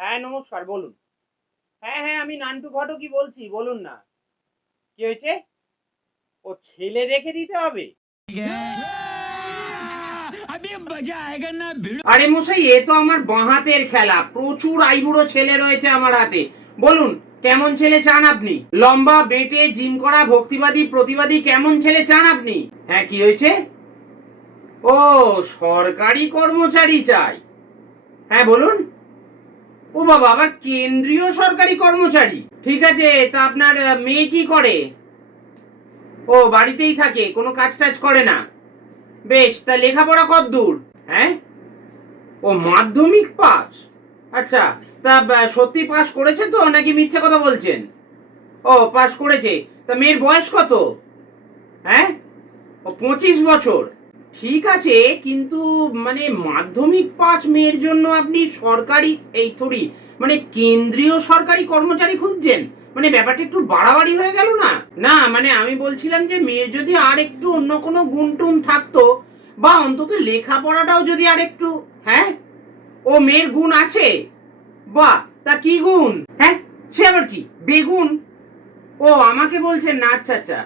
হ্যাঁ, নমস্কার বলুন। হ্যাঁ, আমি নান্টু ঘটকই বলছি, বলুন না। কি হয়েছে? ও ছেলে দেখে দিতে হবে? আরে মশাই, এ তো আমার বাঁ হাতের খেলা। প্রচুর আইবুড়ো ছেলে রয়েছে আমার হাতে। বলুন, কেমন ছেলে চান আপনি? লম্বা, বেঁটে, জিম করা, ভক্তিবাদী, প্রতিবাদী কেমন ছেলে চান আপনি? হ্যাঁ, কি হয়েছে? ও, সরকারি কর্মচারী চাই। হ্যাঁ বলুন। ও বাবা, আবার কেন্দ্রীয় সরকারি কর্মচারী? ঠিক আছে, তা আপনার মেয়ে কি করে? ও বাড়িতেই থাকে, কোনো কাজ টাজ করে না? বেশ, তা লেখাপড়া কতদূর? হ্যাঁ, ও মাধ্যমিক পাস। আচ্ছা, তা সত্যি পাস করেছে তো নাকি মিথ্যে কথা বলছেন? ও পাস করেছে। তা মেয়ের বয়স কত? হ্যাঁ, ও 25 বছর। ঠিক আছে, কিন্তু মানে মাধ্যমিক পাস মেয়ের জন্য আপনি সরকারি এই থরি মানে কেন্দ্রীয় সরকারি কর্মচারী খুঁজছেন? মানে ব্যাপারটা একটু বাড়াবাড়ি হয়ে গেল না? না মানে আমি বলছিলাম যে মেয়ের যদি আর একটু অন্য কোনো গুণ টুন থাকতো, বা অন্তত লেখাপড়াটাও যদি আর একটু। হ্যাঁ, ও মেয়ের গুণ আছে? বাহ, তা কি গুণ? হ্যাঁ, সে আবার কি বেগুন? ও আমাকে বলছেন না? আচ্ছা আচ্ছা।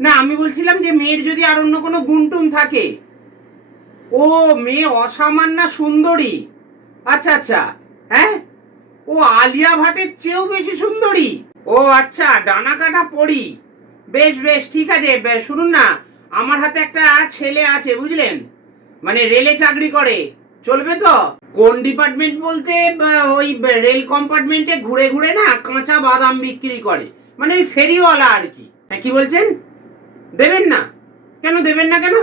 না আমি বলছিলাম যে মেয়ের যদি আর অন্য কোনো গুণ টুন থাকে। ও মেয়ে অসামান্য সুন্দরী। আচ্ছা আচ্ছা। হ্যাঁ, ও আলিয়া ভাটের চেয়েও বেশি সুন্দরী? ও আচ্ছা, ডানা কাটা পড়ি। বেশ বেশ, ঠিক আছে। শুনুন না, আমার হাতে একটা ছেলে আছে বুঝলেন, মানে রেলে চাকরি করে। চলবে তো? কোন ডিপার্টমেন্ট বলতে ওই রেল কম্পার্টমেন্টে ঘুরে ঘুরে না কাঁচা বাদাম বিক্রি করে, মানে ওই ফেরিওয়ালা আর কি। হ্যাঁ, কি বলছেন? দেবেন না? কেন দেবেন না কেন?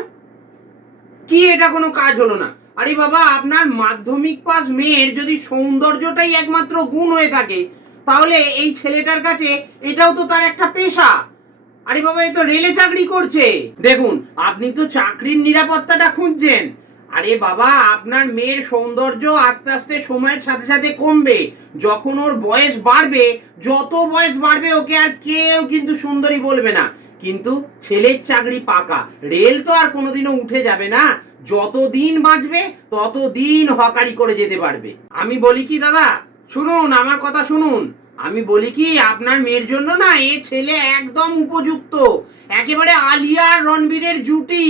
কি এটা কোনো কাজ হলো না? আরে বাবা, আপনার মাধ্যমিক পাস মেয়ের যদি সৌন্দর্যটাই একমাত্র গুণ হয়ে থাকে, তাহলে এই ছেলেটার কাছে এটাও তো তার একটা পেশা। আরে বাবা, এ তো রেলে চাকরি করছে। দেখুন, আপনি তো চাকরির নিরাপত্তাটা খুঁজছেন। আরে বাবা, আপনার মেয়ের সৌন্দর্য আস্তে আস্তে সময়ের সাথে সাথে কমবে। যখন ওর বয়স বাড়বে, যত বয়স বাড়বে ওকে আর কেউ কিন্তু সুন্দরী বলবে না। কিন্তু ছেলের চাকরি পাকা, রেল তো আর কোনোদিনও উঠে যাবে না। যতদিন বাঁচবে ততদিন হকারি করে যেতে পারবে। আমি বলি কি দাদা, শুনুন আমার কথা শুনুন। আমি বলি কি, আপনার মেয়ের জন্য না এ ছেলে একদম উপযুক্ত। একেবারে আলিয়া আর রণবীরের জুটি।